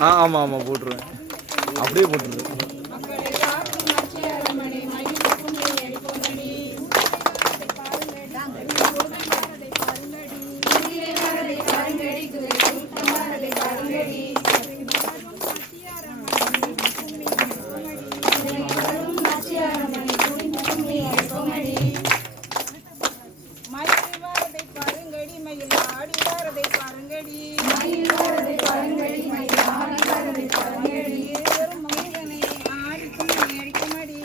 ஆ ஆமாம் ஆமாம் போட்டுருவேன். அப்படியே போட்டுருவேன். மயில் பாருங்கடி. மயில் வாரதை பாருங்கடி மயில் ஆடி வாரதை பாருங்கடி வரும் மனிதனை ஆடி கும்மி அடிக்குமடி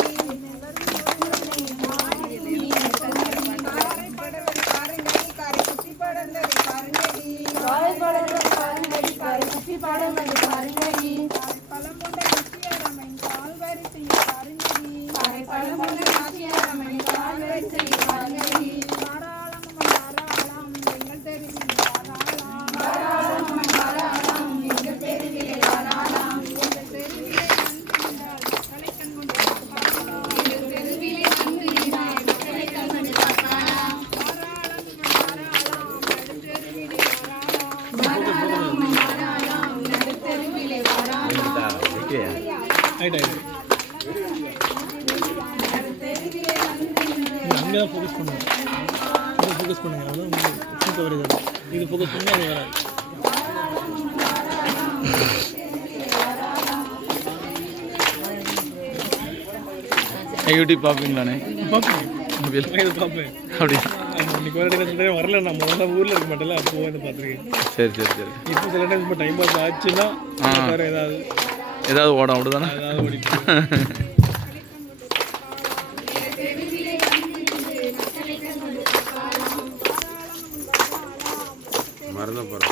காரை படவதை பாருங்கடி காரை படர்ந்ததை பாருங்கடி. ஆயிட்டு ஆயிட்டு அங்கே தான் ஃபோக்கஸ் பண்ணுவோம். ஃபோக்கஸ் பண்ணுங்க. அதான் உங்களுக்கு இது ஃபோக்கஸ் பண்ணி அது வராது. யூடியூப் பார்ப்பீங்களாண்ணே பார்ப்பேன் பார்ப்பேன் அப்படியா. இன்னைக்கு வர என்ன சொல்கிறேன் வரல. நான் முதல்ல ஊரில் இருக்க மாட்டேன்ல. அப்போ வந்து பார்த்துருக்கேன். சரி சரி சரி. இப்போ சில டைம் இப்போ டைம் பாஸ் ஆச்சுன்னா வேறு ஏதாவது ஏதாவது ஓடும் அப்படிதானே? மறந்து போட்டு